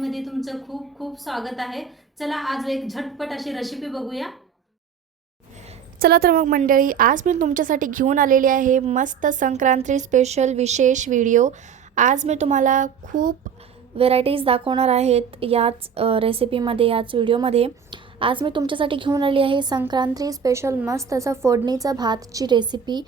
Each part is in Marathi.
चॅनलमध्ये तुमचं खूप खूप स्वागत आहे। चला आज एक झटपट अशी रेसिपी बघूया। चला तर मग मंडळी, आज मी तुमच्यासाठी घेऊन आलेली आहे मस्त संक्रांती स्पेशल विशेष व्हिडिओ। आज मी तुम्हाला खूप व्हेरायटीज दाखवणार आहेत याच रेसिपीमध्ये, याच व्हिडिओमध्ये। आज मी तुमच्यासाठी घेऊन आली आहे संक्रांती स्पेशल मस्त असा फोडणीचा भातची रेसिपी।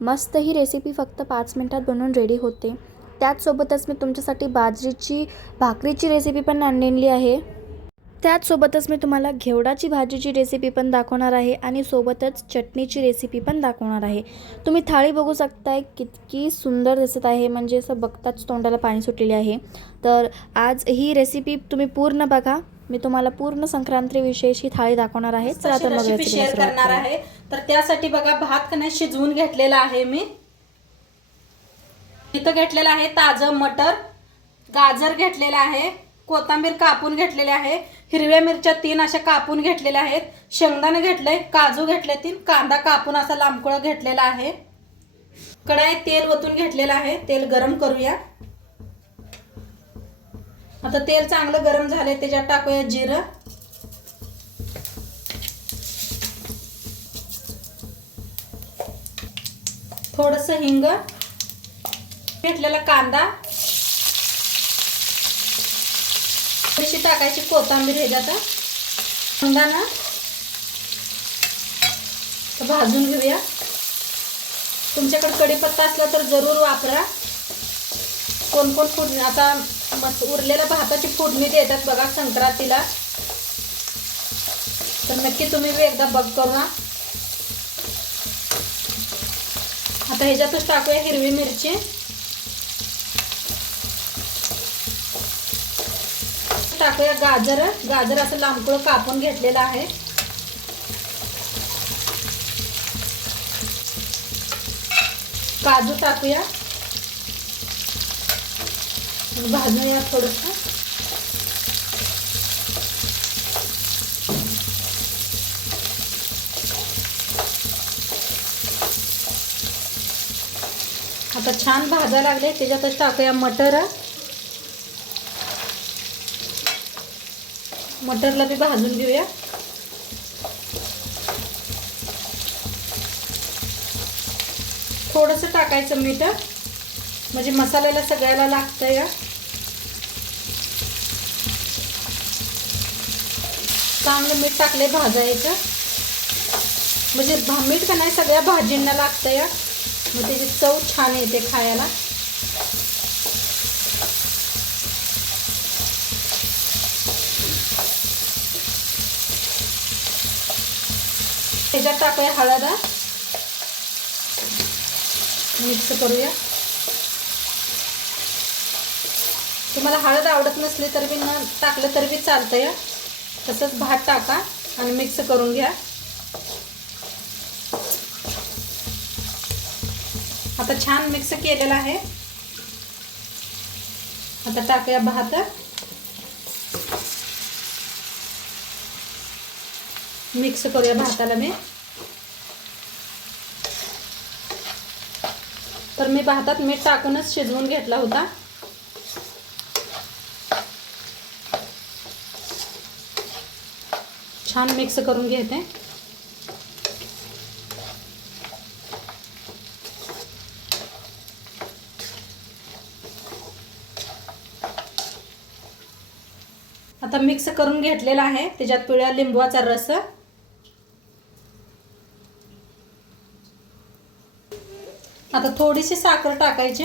मस्त ही रेसिपी फक्त 5 मिनिटात बनवून रेडी होते। त्याचसोबतच मी तुमच्यासाठी बाजरीची भाकरीची रेसिपी पण आणलेली आहे। त्याचसोबतच मी तुम्हाला घेवडाची भाजीची रेसिपी पण दाखवणार आहे आणि सोबतच चटणीची रेसिपी पण दाखवणार आहे। तुम्ही थाळी बघू शकताय, किती सुंदर दिसत आहे, म्हणजे असं बघताच तोंडाला पाणी सुटलेले आहे। तर आज ही रेसिपी तुम्ही पूर्ण बघा, मी तुम्हाला पूर्ण संक्रांती विशेष ही थाळी दाखवणार आहे। चला तर मग रेसिपी शेअर करणार आहे। तर त्यासाठी बघा, भात कणा शिजवून घेतलेला आहे मी। इथं घेतलेला आहे ताजं मटर, गाजर घेतलेला आहे, कोथिंबीर कापून घेतलेले आहे, हिरव्या मिरच्या 3 अशा कापून घेतलेल्या आहेत, शेंगदाणे घेतले, काजू घेतले 3, कांदा कापून असा लांबकोळा घेतलेला आहे। कढईत तेल ओतून घेतलेला आहे, तेल गरम करूया। आता तेल चांगलं गरम झाले, त्याच्यात टाकूया जिरं, थोडंसं हिंग, घेतलेला कांदा, थोडीशी टाकायची कोथिंबीर ह्याच्यात, शेंगदाणा भाजून घेऊया। तुमच्याकडे कढीपत्ता असला तर जरूर वापरा। कोण कोण फोडणी आता उरलेल्या भाताची फोडणी देतात बघा संक्रांतीला, तर नक्की तुम्ही एकदा बघ करा। आता ह्याच्यातच टाकूया हिरवी मिरची, टाकूया गाजर, गाजर असं लांबकोळ कापून घेतलेलं आहे, काजू टाकूया, भाजूया थोडंसं। आता छान भाजायला लागले, त्याच्यातच टाकूया मटर, मटरला बी भाजून घेऊया। थोडंसं टाकायचं मीठ, म्हणजे मसाल्याला सगळ्याला लागतं या। चांगलं मीठ टाकले भाजायचं, म्हणजे मीठ का नाही सगळ्या भाजींना लागतं या, मग त्याची चव छान येते खायला। त्याच्यात टाकूया हळद, मिक्स करूया। तुम्हाला हळद आवडत नसली तर बी न टाकलं तरी बी चालतं या, तसंच भात टाका आणि मिक्स करून घ्या। आता छान मिक्स केलेला आहे, आता टाकूया भात, मिक्स करूया भाताला मी। तर मी भातात मीठ टाकूनच शिजवून घेतला होता। छान मिक्स करून घेते। आता मिक्स करून घेतलेला आहे, त्याच्यात पिवळ्या लिंबूचा रस, आता थोडीशी साखर टाकायची,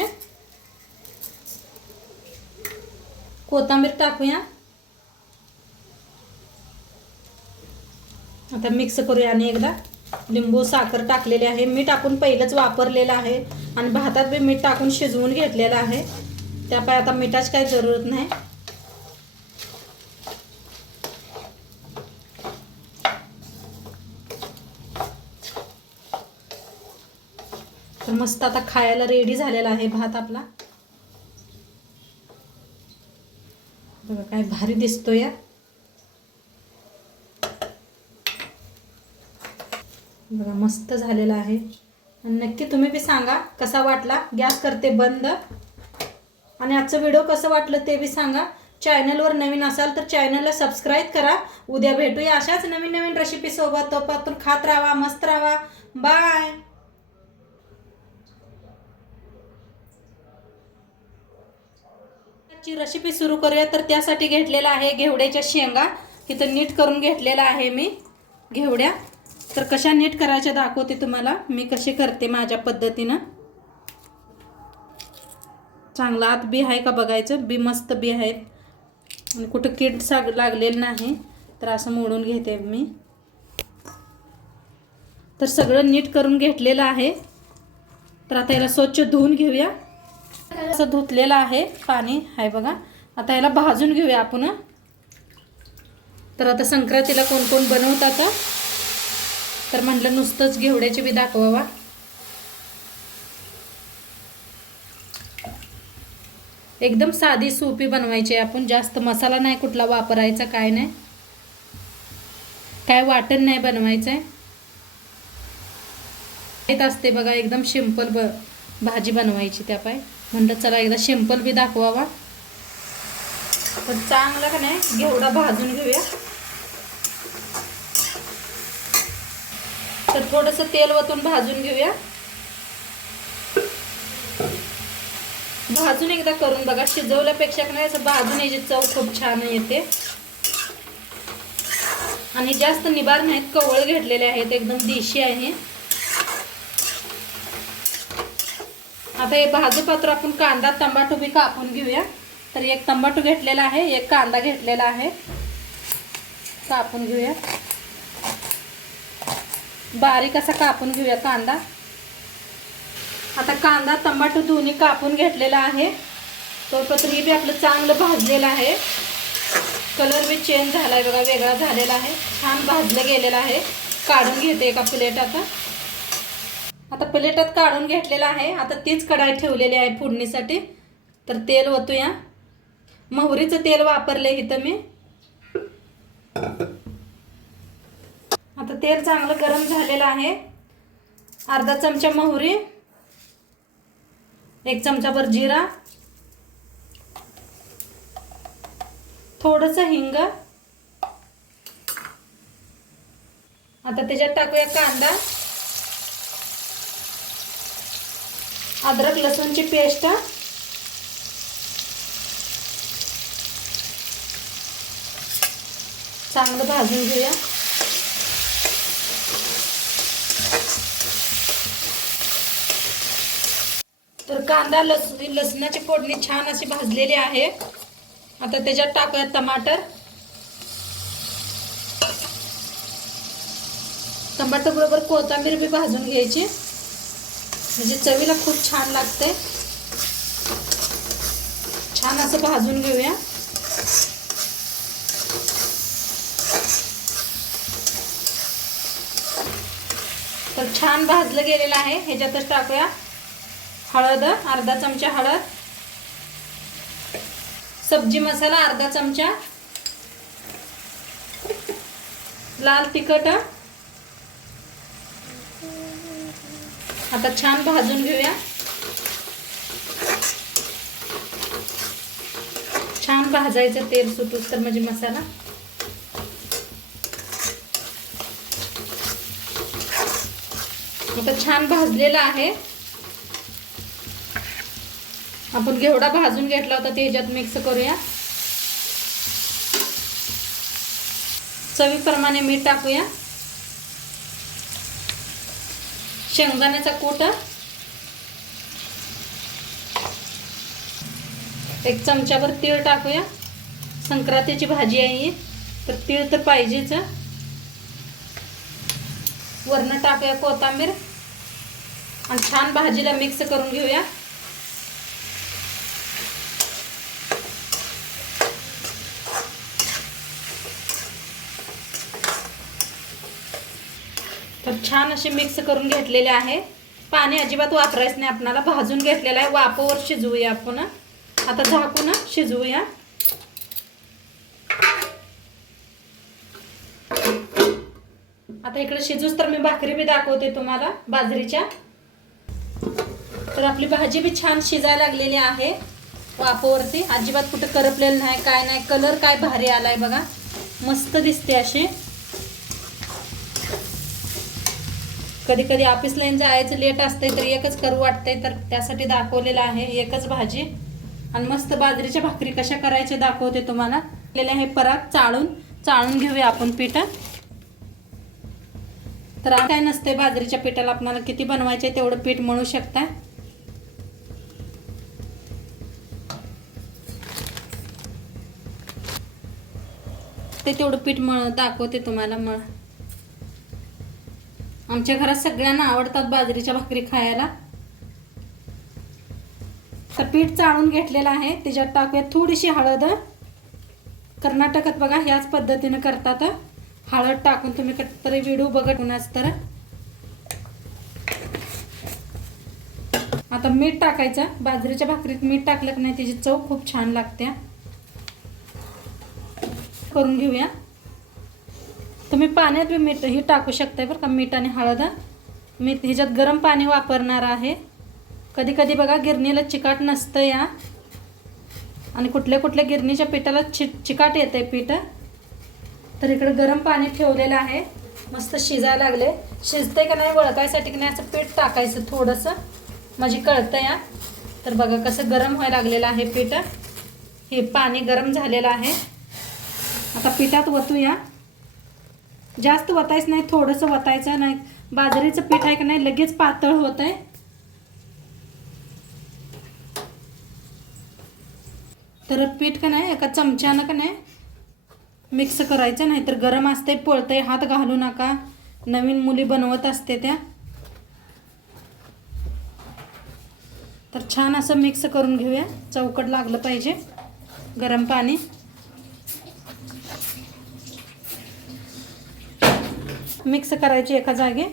कोथिंबीर टाकूया, आता मिक्स करूया। आणि एकदा लिंबू साखर टाकलेले आहे, मीठ आपण पहिलेच वापरलेलं आहे आणि भातात बी मीठ टाकून शिजवून घेतलेलं आहे, त्यामुळे आता मिठाची काही जरूरत नाही। तर मस्त आता खायला रेडी झालेला आहे भात आपला। बघा काय भारी दिसतोय, बघा मस्त झालेला आहे। आणि नक्की तुम्ही बी सांगा कसा वाटला। गॅस करते बंद, आणि आजचा व्हिडिओ कसं वाटलं ते बी सांगा। चॅनलवर नवीन असाल तर चॅनलला सबस्क्राईब करा. उद्या भेटूया अशाच नवीन नवीन रेसिपी सोबत. तोपर्यंत खात राहा, मस्त राहा. बाय. ची रेसिपी सुरू करूया. तर त्यासाठी घेतलेला आहे घेवड्याच्या शेंगा. इथं नीट करून घेतलेला आहे मी घेवड्या. तर कशा नीट करायच्या दाखवते तुम्हाला मी कशी करते माझ्या पद्धतीनं. चांगला आत बी आहे का बघायचं. बी मस्त बी आहेत आणि कुठं कीड लागलेलं नाही. तर असं मोडून घेते मी. तर सगळं नीट करून घेतलेलं आहे. तर आता याला स्वच्छ धुवून घेऊया. असं धुतलेलं आहे, पाणी आहे बघा. आता याला भाजून घेऊया आपण. तर आता संक्रांतीला कोण कोण बनवतात तर म्हटलं नुसतंच घेवड्याची बी दाखवावा. एकदम साधी सोपी बनवायची आपण. जास्त मसाला नाही कुठला वापरायचा, काय नाही, काय वाटण नाही बनवायचं आहे. येत असते बघा एकदम सिंपल भाजी बनवायची. त्या पाय म्हणलं चला एकदा सिंपल बी दाखवावा. तर चांगलं का नाही घेवडा भाजून घेऊया. तर थोडंसं तेल वतून भाजून घेऊया. भाजून एकदा करून बघा. शिजवल्यापेक्षा नाही असं भाजून याची चव खूप छान येते. आणि जास्त निबार नाहीत, कवळ घेतलेले आहेत, एकदम देशी आहे. आता हे भाजूपात्र आपण कांदा टमाटो बी कापून घेऊया. तर एक टमाटो घेतलेला आहे, एक कांदा घेतलेला आहे, कापून घेऊया. बारीक असा कापून घेऊया कांदा. आता कांदा टमाटो दोन्ही कापून घेतलेला आहे. तोपर्यंत हे बी आपलं चांगलं भाजलेलं आहे. कलर बी चेंज झाला आहे बघा, वेगळा झालेला आहे. छान भाजलं गेलेलं आहे. काढून घेते एका प्लेटात. आता प्लेटात काढून घेतलेला आहे. आता तीच कढाई ठेवलेली आहे फोडणीसाठी. तर तेल ओतूया. मोहरीचं तेल वापरले इथं मी. आता तेल चांगलं गरम झालेलं आहे. अर्धा चमचा मोहरी, 1 चमचाभर जिरा, थोडंसं हिंग. आता त्याच्यात टाकूया कांदा, अद्रक लसूणची पेस्ट, चांगलं भाजून घेऊया. तर कांदा लसणाची फोडणी छान अशी भाजलेली आहे. आता त्याच्यात टाकूया टमाटर. टमाटर बरोबर कोथिंबीर बी भाजून घ्यायची, म्हणजे चवीला खूप छान लागते. छान असं भाजून घेऊया. तर छान भाजलं गेलेलं आहे. ह्याच्यातच टाकूया हळद, अर्धा चमचा हळद, सब्जी मसाला अर्धा चमचा, लाल तिखट. आता छान भाजून घेऊया. छान भाजायचं तेल सुटूस तर म्हणजे मसाला. आता छान भाजलेला आहे. आपण घेवडा भाजून घेतला होता ते ह्याच्यात मिक्स करूया. चवीप्रमाणे मीठ टाकूया. शेंगदाण्याचा कूट, 1 चमचाभर तीळ टाकूया. संक्रांतीची भाजी आहे तर तीळ तर पाहिजेच. वरनं टाकूया कोथिंबीर आणि छान भाजीला मिक्स करून घेऊया. तर छान असे मिक्स करून घेतलेले आहे. पाणी अजिबात वापरायचं नाही आपल्याला. भाजून घेतलेला आहे. वाफेवर शिजवूया आपण. आता झाकून शिजवूया. आता इकडे शिजूस तर मी भाकरी बी दाखवते तुम्हाला बाजरीच्या. तर आपली भाजी बी छान शिजायला लागलेली आहे. वाफेवरती अजिबात कुठं करपलेलं नाही, काय नाही. कलर काय भारी आलाय बघा, मस्त दिसते अशी. कधी कधी ऑफिसला जायचं लेट असते तर एकच करू वाटतंय, तर त्यासाठी दाखवलेलं आहे एकच भाजी. आणि मस्त बाजरीच्या भाकरी कशा करायच्या दाखवते तुम्हाला. हे परत चाळून घेऊया आपण पीठ. तर काय नसते बाजरीच्या पिठाला, आपल्याला किती बनवायचे तेवढं पीठ मळू शकता. ते तेवढं पीठ दाखवते तुम्हाला. आमच्या घरात सगळ्यांना आवडतात बाजरीच्या भाकरी खायला. तर पीठ चाळून घेतलेलं आहे, त्याच्यात टाकूया थोडीशी हळद. कर्नाटकात बघा ह्याच पद्धतीने करतात, हळद टाकून. तुम्ही कधीतरी व्हिडिओ बघत होणार तर. आता मीठ टाकायचं. बाजरीच्या भाकरीत मीठ टाकलं की नाही त्याची चव खूप छान लागते. करून घेऊया. तुम्ही पाण्यात बी मीठ ही टाकू शकताय बरं का, मीठ आणि हळद. मी ह्याच्यात गरम पाणी वापरणार आहे. कधी कधी बघा गिरणीला चिकाट नसतं या, आणि कुठल्या गिरणीच्या पिठाला चिकाट येते पीठ. तर इकडे गरम पाणी ठेवलेलं आहे, मस्त शिजायला लागले. शिजते का नाही वळकायसाठी की नाही असं पीठ टाकायचं थोडंसं, म्हणजे कळतं या. तर बघा कसं गरम व्हायला लागलेलं आहे पीठ. हे पाणी गरम झालेलं आहे. आता पिठात वतूया. जास्त वतायचं नाही, थोडंसं वतायचं नाही. बाजरीचं पीठ आहे का नाही लगेच पातळ होत आहे. तर पीठ का नाही एका चमच्यानं का नाही मिक्स करायचं, नाही तर गरम असते पळतंय. हात घालू नका, नवीन मुली बनवत असते त्या. तर छान असं मिक्स करून घेऊया. चौकट लागलं पाहिजे. गरम पाणी मिक्स करायची एका जागी.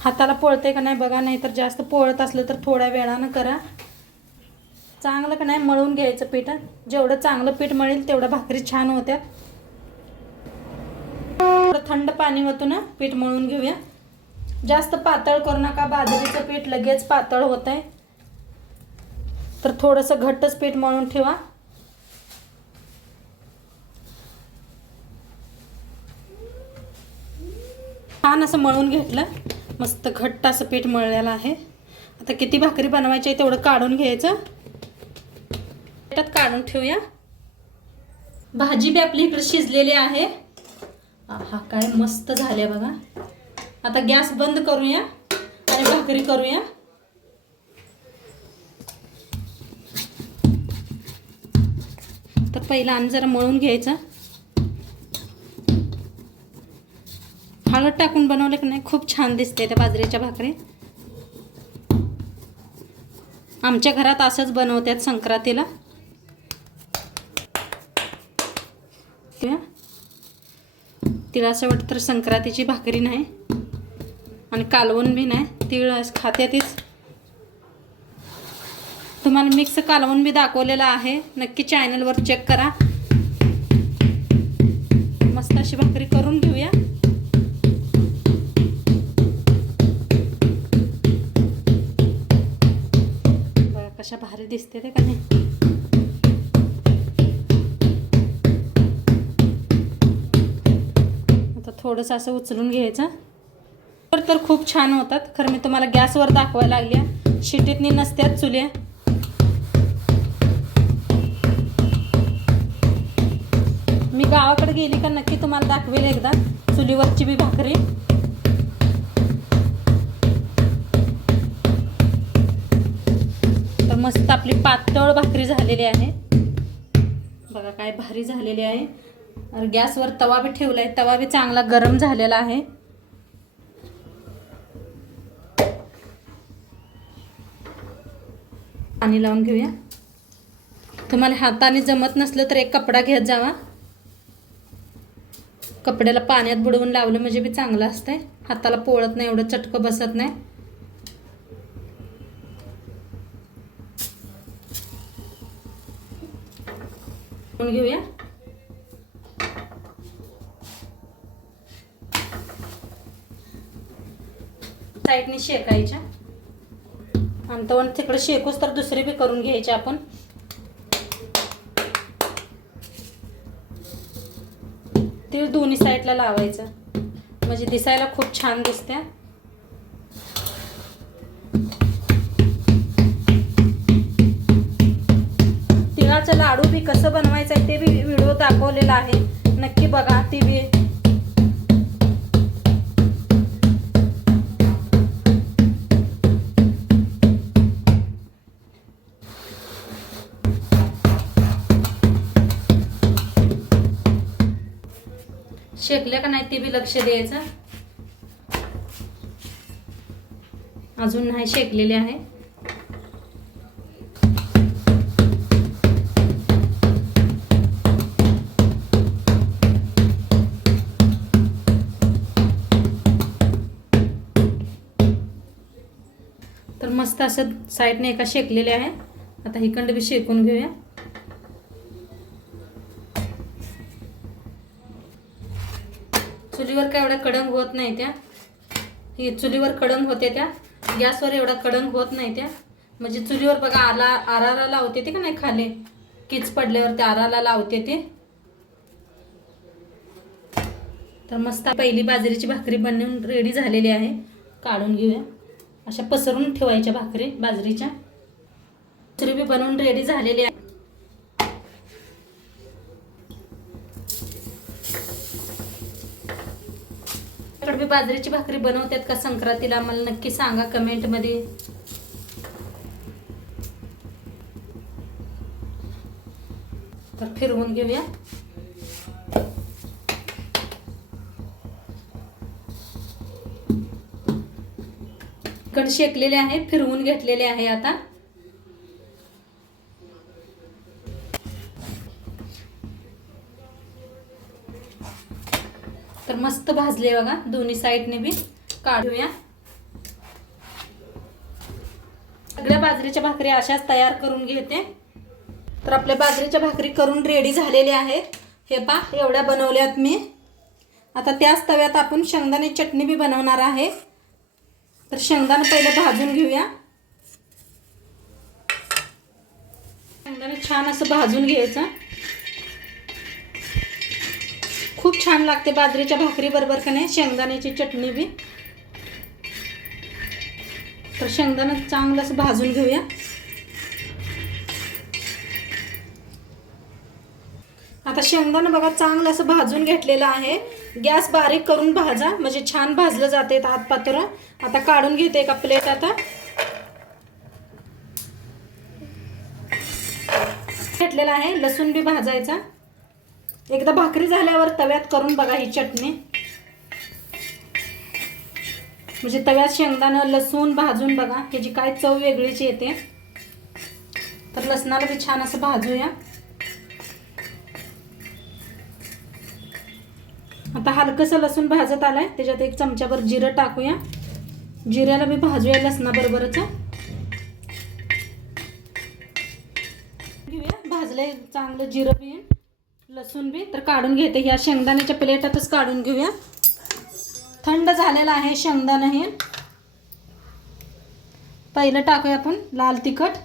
हाताला पोळते का नाही बघा, नाही तर जास्त पोळत असलं तर थोड्या वेळानं करा. चांगलं का नाही मळून घ्यायचं पीठ. जेवढं चांगलं पीठ मळेल तेवढं भाकरी छान होत्या. थोडं थंड पाणी होतं ना, पीठ मळून घेऊया. जास्त पातळ करू नका, बाजरीचं पीठ लगेच पातळ होत आहे. तर थोडंसं घट्टच पीठ मळून ठेवा. छान असं मळून घेतलं, मस्त घट्ट असं पीठ मळलेलं आहे. आता किती भाकरी बनवायची आहे तेवढं काढून घ्यायचं, काढून ठेवूया. भाजी बी आपली इकडे शिजलेली आहे. आहा काय मस्त झाले बघा. आता गॅस बंद करूया आणि भाकरी करूया. तर पहिला आणि जरा मळून घ्यायचं. हळद टाकून बनवलं की नाही खूप छान दिसते त्या बाजरीच्या भाकरी. आमच्या घरात असंच बनवतात संक्रांतीला. तिळाचं वाटतं तर संक्रांतीची भाकरी नाही आणि कालवण बी नाही, तिळ खात्यातच. तुम्हाला मिक्स कालवण बी दाखवलेलं आहे, नक्की चॅनलवर चेक करा. मस्त अशी भाकरी करून घेऊया. बघा कशा भारी दिसते ते का नाही. थोडंसं असं उचलून घ्यायचं. तर खूप छान होतात. खरं मी तुम्हाला गॅसवर दाखवायला लागल्या, शिटीतनी नसत्यात चुल्या. मी गावाकडे गेली का नक्की तुम्हाला दाखवेल एकदा चुलीवरची बी भाकरी. तर मस्त आपली पातळ भाकरी झालेली आहे बघा, काय भारी झालेली आहे. गॅसवर तवा बी ठेवलाय, तवा बी चांगला गरम झालेला आहे. पाणी लावून घेऊया. तुम्हाला हाताने जमत नसलं तर एक कपडा घेत जावा. कपड्याला पाण्यात बुडवून लावलं म्हणजे बी चांगलं असतंय. हाताला पोळत नाही, एवढं चटकं बसत नाही. घेऊया. साईडने शेकायच्या आणि तवण तिकडे शेकूस तर दुसरी बी करून घ्यायची आपण. ते दोन्ही साईडला लावायचं म्हणजे दिसायला खूप छान दिसते. तिळाचं लाडू बी कसं बनवायचं आहे ते बी व्हिडिओ दाखवलेला आहे, नक्की बघा ती बी. शेकल्या का नाही ते बी लक्ष द्यायचं. अजून नाही शेकलेले आहे. तर मस्त असं साईडने एका शेकलेले आहे. आता हिकंड बी शेकून घेऊया. चुलीवर काय एवढा कडंग होत नाही त्या. ही चुलीवर कडंग होते त्या, गॅसवर एवढा कडंग होत नाही त्या. म्हणजे चुलीवर बघा आराला लावते ते का नाही, खाली कीच पडल्यावर त्या आराला लावते ते. तर मस्त पहिली बाजरीची भाकरी बनवून रेडी झालेली आहे. काढून घेऊया. अशा पसरून ठेवायच्या भाकरी बाजरीच्या. दुसरी बी बनवून रेडी झालेली आहे. बी बाजरीची भाकरी बनवतात का संक्रांतीला, मला नक्की सांगा कमेंट मध्ये. तर फिरवून घेऊया. कण शेकलेले आहे, फिरवून घेतलेले आहे. आता तर मस्त भाजले बघा दोन्ही साईडने बी. काढूया. सगळ्या बाजरीच्या भाकरी अशाच तयार करून घेते. तर आपल्या बाजरीच्या भाकरी करून रेडी झालेल्या आहेत. हे पा एवढ्या बनवल्यात मी. आता त्याच तव्यात आपण शेंगदाणे चटणी बी बनवणार आहे. तर शेंगदाणे पहिले भाजून घेऊया. शेंगदाणे छान असं भाजून घ्यायचं. खूप छान लागते बाजरीच्या भाकरी बरोबर का नाही शेंगदाण्याची चटणी बी. तर शेंगदाणा चांगलं असं भाजून घेऊया. आता शेंगदाणा बघा चांगलं असं भाजून घेतलेलं आहे. गॅस बारीक करून भाजा म्हणजे छान भाजलं जाते हात पातोरा. आता काढून घेते एका प्लेट. आता घेतलेला आहे. लसूण बी भाजायचा. एकदा भाकरी झाल्यावर तव्यात करून बघा ही चटणी. म्हणजे तव्यात शेंगदाणा लसूण भाजून बघा ह्याची काय चव वेगळीच येते. तर लसणाला बी छान असं भाजूया. आता हलकसं लसूण भाजत आलाय, त्याच्यात एक चमचाभर जिरं टाकूया. जिऱ्याला बी भाजूया लसणाबरोबरच. घेऊया. भाजलंय चांगलं जिरं बी लसूण बी. तर काढून घेते. ह्या शेंगदाण्याच्या प्लेटातच काढून घेऊया. थंड झालेला आहे शेंगदाणा हे. पहिलं टाकूया आपण लाल तिखट.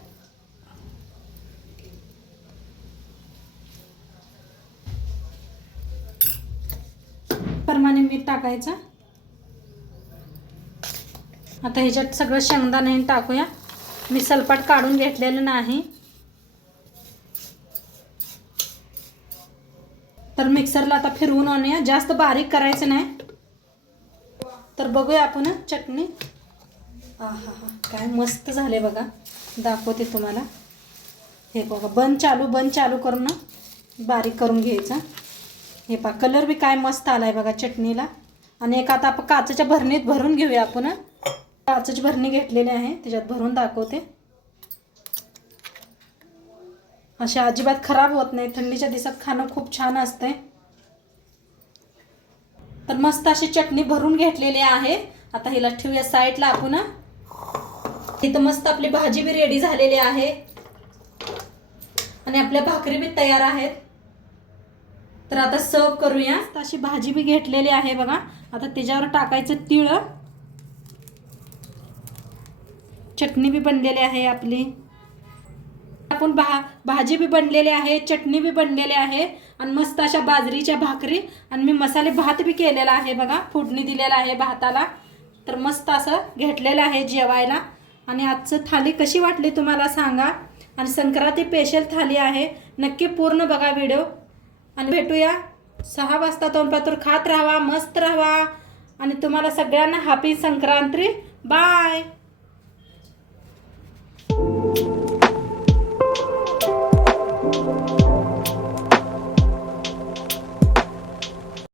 प्रमाणे मीठ टाकायचं. आता ह्याच्यात सगळं शेंगदाणा हे टाकूया. मी सलपाट काढून घेतलेलं नाही. तर मिक्सरला आता फिरवून आणूया. जास्त बारीक करायचं नाही. तर बघूया आपण चटणी. आहा काय मस्त झाले बघा. दाखवते तुम्हाला. हे बघा बंद चालू करून बारीक करून घ्यायचं. हे पहा कलर बी काय मस्त आलाय बघा चटणीला. आणि एक आता आपण काचेच्या भरणीत भरून घेऊया. आपण काचेची भरणी घेतलेली आहे, त्याच्यात भरून दाखवते. असे अजिबात खराब होत नाही. थंडीच्या दिवसात खाणं खूप छान असते. तर मस्त अशी चटणी भरून घेतलेली आहे. आता हिला ठेवूया साईडला. आपण इथं मस्त आपली भाजी बी रेडी झालेली आहे आणि आपल्या भाकरी बी तयार आहेत. तर आता सर्व करूया. अशी भाजी बी घेतलेली आहे बघा. आता त्याच्यावर टाकायचं तीळ. चटणी बी बनलेली आहे आपली. आपण भाजी बी बनलेली आहे, चटणी बी बनलेली आहे आणि मस्त अशा बाजरीच्या भाकरी आणि मी मसाले भात बी केलेला आहे बघा. फोडणी दिलेला आहे भाताला. तर मस्त असं घेतलेलं आहे जेवायला. आणि आजचं थाली कशी वाटली तुम्हाला सांगा. आणि संक्रांती स्पेशल थाली आहे. नक्की पूर्ण बघा व्हिडिओ. आणि भेटूया 6 वाजता. तोंडपातूर खात राहा, मस्त राहा आणि तुम्हाला सगळ्यांना हॅपी संक्रांती. बाय.